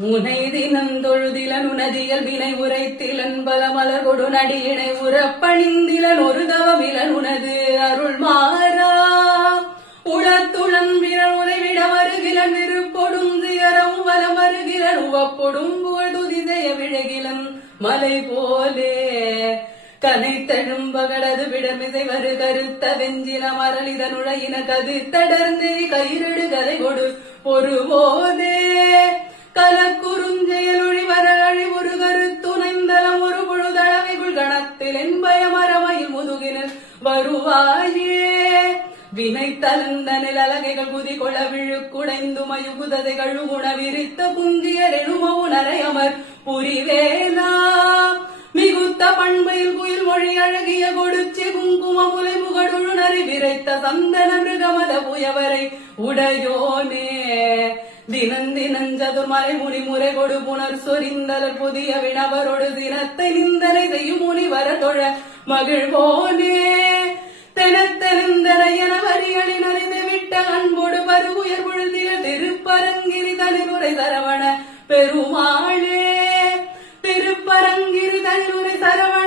முனை தினம் தொழுதிலன் உனதியல் வினை உரைத்திலன் பல மலர் கொடு நடியினை உறப்பணிந்திலன் ஒரு தவமிலன் உனது அருள் மாறா உளத்துளன் விரல் உதைவிட வருகிலன் விருப்பொடும் தியரம் வலம் வருகிலன் உவப்பொடும் புகழ் துதி செய்ய விழகிலன் மலை போலே கனைத்தழும் பகடது விடமிசை வரு கருத்த வெஞ்சின மரளிதன் உழையின கதித்தடர்ந்து கயிறடு கதை கொடு பொறுவோதே கலக்குறுஞ்செயல் ஒழிவர அழிவுறு கருத்துணைந்தலம் ஒரு பொழுதளவைகுள் கணத்தில் என்பய மரமையில் முதுகினில் வருவாயே வினை தலந்தனில் அலகைகள் குதி கொள விழுக்குடைந்து மயுகுததை கழுகுண விரித்த புந்தியர் எனுமவு நரையமர் புரிவேலா மிகுத்த பண்பையில் குயில் மொழி அழகிய கொடுச்சி குங்கும முலை முகடுழு நரி விரைத்த சந்தன மிருகமத புயவரை உடையோனே தினந்தினஞ்சதுர்மறை முனிமுறை கொடு புனர் சொரிந்தலர் புதிய வினவரோடு தினத்தை நிந்தனை செய்யும் முனிவர தொழ மகிழ்வோனே தெனத்தெனந்தன என வரிகளின் அறிந்து விட்ட அன்போடு பரு உயர் பொழுதில திருப்பரங்கிரி தனிலுரை சரவண பெருமாளே திருப்பரங்கிரி தனிலுரை சரவண